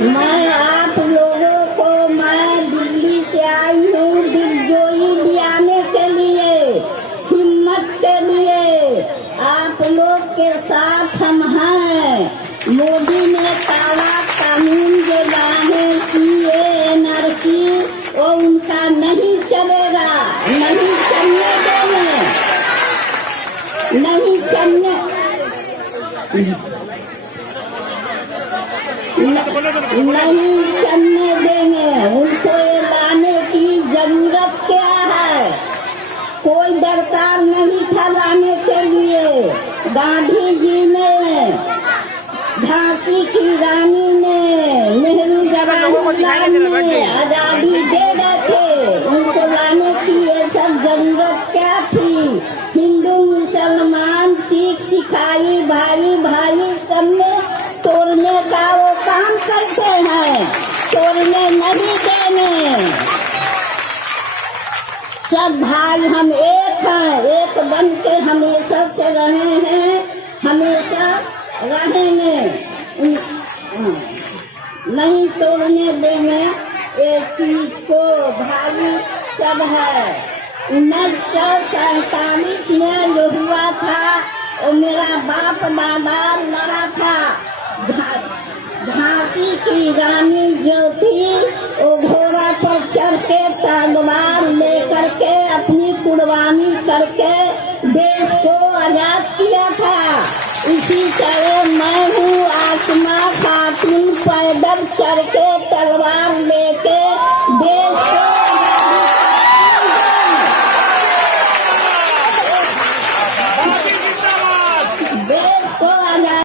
मैं आप लोगों को मैं दिल्ली से आई हूँ दिग्विजयी दिलाने के लिए, हिम्मत के लिए। आप लोग के साथ हम हैं। मोदी ने काला कानून जो लाए CANRC वो उनका नहीं चलेगा, नहीं चलने देंगे, नहीं चलने नहीं चलने देंगे। उनको ये लाने की जरूरत क्या है? कोई दरकार नहीं था लाने के लिए। गांधी जी ने, झांसी की रानी ने, नेहरू जवाहरलाल ने आजादी दे गए थे। उनको लाने की ये सब जरूरत क्या थी? हिंदू मुसलमान सिख ईसाई भाई भाई सब में तोड़ने का वो काम करते हैं, तोड़ने नहीं देंगे। सब भाई हम एक हैं, एक बन के हमेशा से रहे हैं, हमेशा रहेंगे। नहीं तोड़ने देंगे ये चीज को। भाई सब है। 1947 में जो हुआ था वो मेरा बाप दादा लड़ा था। झांसी की रानी जो थी वो घोड़ा पर चढ़ के तलवार लेकर के अपनी कुर्बानी करके देश को आजाद किया था। इसी तरह मैं हूँ आसमा खातून पैदल चढ़ के